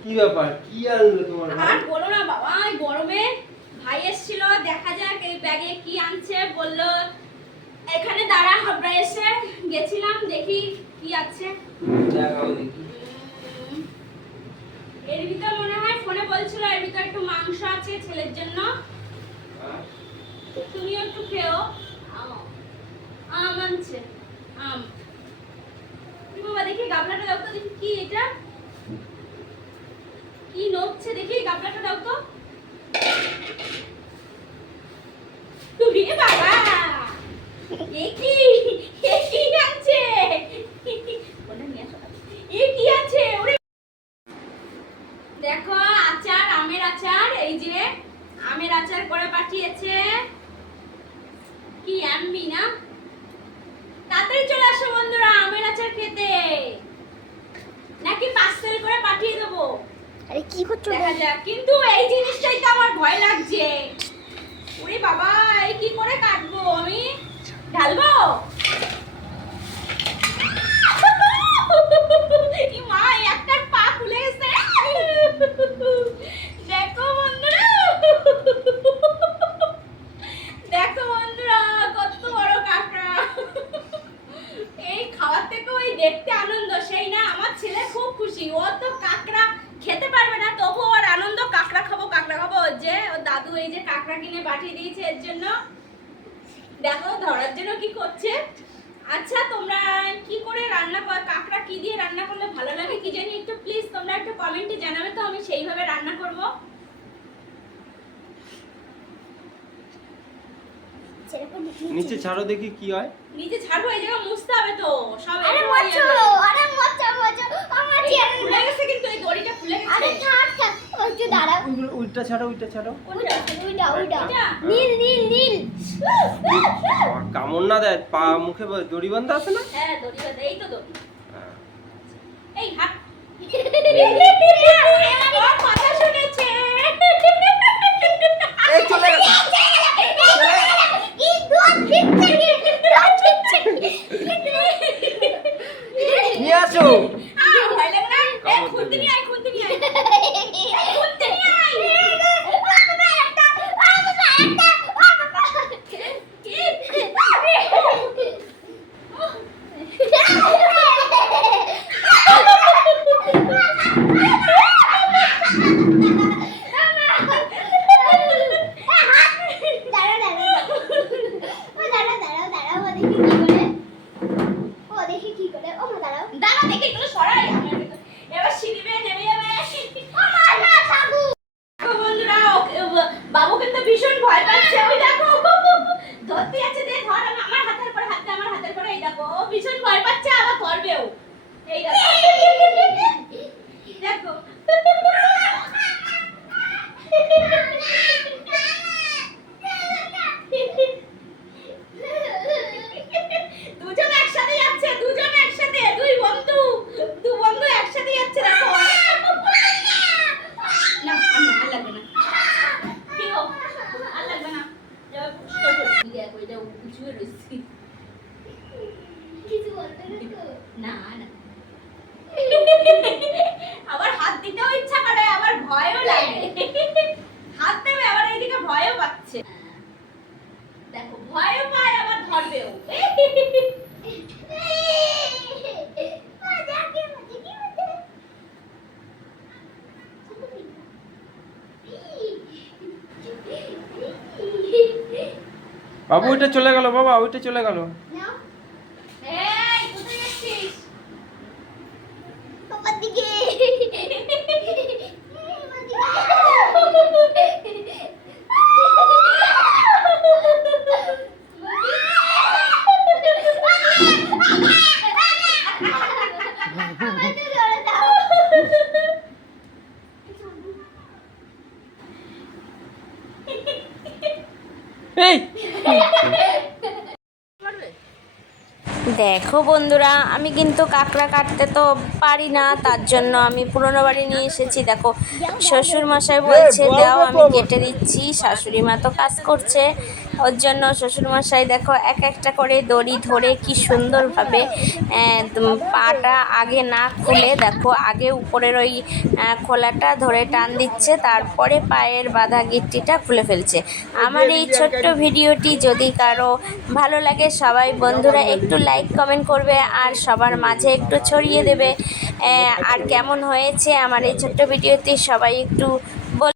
কি ব্যাপার? কি আনলো তোমার আর বলো না বাবা এই গরমে ভাই এসেছিল দেখা যাক এই ব্যাগে কি আনছে বলল এখানে দাঁড়া হাবড়া এসে গেছিলাম দেখি কি আছে। দেখাও দেখি। এর ভিতর মনে হয় ফোনে বলছিল এর ভিতর একটু মাংস আছে ছেলের জন্য। আর তুমিও একটু খেও। আম- আম আনছে আম। তুমি বাবা দেখি গাবলাটা তো দেখি কি এটা। কি নড়ছে দেখি গাবলাটা দাও তো। তুমি বাবা, এ কি? এ কি আছে? এ কি আছে? ওরে। দেখো, আচার, আমের আচার, এই যে আমের আচার করে পাঠিয়েছে। কি আনবি না? তাড়াতাড়ি চলে আসো বন্ধুরা, আমের আচার খেতে। নাকি পার্সেল করে পাঠিয়ে দেবো? আরে কি করছ দেখা যাক কিন্তু এই জিনিসটাই তো আমার ভয় লাগছে। ওরে বাবা এই কি করে কাটবো আমি? ঢালবো? মা একটার পা খুলে গেছে। দেখো বন্ধুরা। দেখো বন্ধুরা কত বড় কাঁকড়া। এই খাওয়ার থেকেও এই দেখতে আনন্দ সেই না আমার ছেলে খুব খুশি। ও তো কাঁকড়া খেতে পারবে না তবু ওর আনন্দ কাঁকড়া খাব কাঁকড়া খাব। ওর যে ওর দাদু এই যে কাঁকড়া কিনে পাঠিয়ে দিয়েছে এর জন্য। দেখো ধরার জন্য কি করছে? আচ্ছা তোমরা কি করে রান্না কর কাঁকড়া কি দিয়ে রান্না করলে ভালো লাগে? কি জানি একটু প্লিজ তোমরা একটু কমেন্টে জানাবে তো আমি সেইভাবে রান্না করব। নিচে ছাড়ো দেখি কি হয়। নিচে ছাড়বো এই জায়গা মুছতে হবে তো সব আরে মচ্ছো। আরে মচ্ছো মচ্ছো আমার এই চেয়ারে খুলে গেছে কিন্তু এই দড়িটা খুলে আরে গেছে থাক থাক একটু দাঁড়াও ওইগুলো উইটা ছাড়ো উইটা ছাড়ো? নীল নীল নীল কামড় না দেয় পা মুখে দড়ি বান্ধা আছে না হ্যাঁ দড়ি বান্ধা এই তো দড়ি হ্যাঁ। এই হাত কথা শুনেছে এই চলে গেল কি দুধ ছিটছে কি দুধ ছিটছে নিয়ে আসো আহ, ভয় লাগে না? এই, কামড় খুন্তি দেবে। নিয়ে আয়, খুন্তি নিয়ে আয়। খুন্তি নিয়ে আয়। দাঁড়া দেখি এগুলো সরাই আমার এগুলো। এবার সিঁড়ি বেয়ে নেমে যাবে দেখো বন্ধুরা, ওকে- ও- বাবু কিন্তু ভীষণ ভয় পাচ্ছে ওই দেখো ধরতে যাচ্ছে দে ধর আমি- আমার হাতের পরে হাতে আমার হাতের পরে এই দেখো ও ভীষণ ভয় পাচ্ছে আবার ধরবেও এই দেখো দেখো দুজন একসাথে যাচ্ছে দুজন একসাথে দুই বন্ধু দু বন্ধু একসাথে যাচ্ছে দেখো না আর না আর লাগবে না কি হোক আর লাগবে না যাও পরিষ্কার করে দিই দেখো এটা উঁচুয়ে রয়েছি না না। আবার হাত দিতেও ইচ্ছা করে আবার ভয়ও লাগে। হাত দেবে আবার এইদিকে ভয়ও পাচ্ছে। দেখো ভয়ও পায় আবার ধরবেও। বাবু ওইটা চলে গেল বাবা ওইটা চলে গেল এই কোথায় যাচ্ছিস আমার দিকে দেখো বন্ধুরা আমি কিন্তু কাঁকড়া কাটতে তো পারি না তার জন্য আমি পুরনো বাড়ি নিয়ে এসেছি। দেখো শ্বশুর মশাই বলছে দাও আমি কেটে দিচ্ছি শাশুড়ি মা তো কাজ করছে। ওর জন্য শ্বশুরমশাই দেখো এক একটা করে দড়ি ধরে কি সুন্দরভাবে পাটা আগে না খুলে দেখো আগে উপরের ওই খোলাটা ধরে টান দিচ্ছে তারপরে পায়ের বাঁধা গিট্টিটা খুলে ফেলছে। আমার এই ছোট্ট ভিডিওটি যদি কারও ভালো লাগে সবাই বন্ধুরা একটু লাইক কমেন্ট করবে আর সবার মাঝে একটু ছড়িয়ে দেবে। আর কেমন হয়েছে আমার এই ছোট্ট ভিডিওটি সবাই একটু বল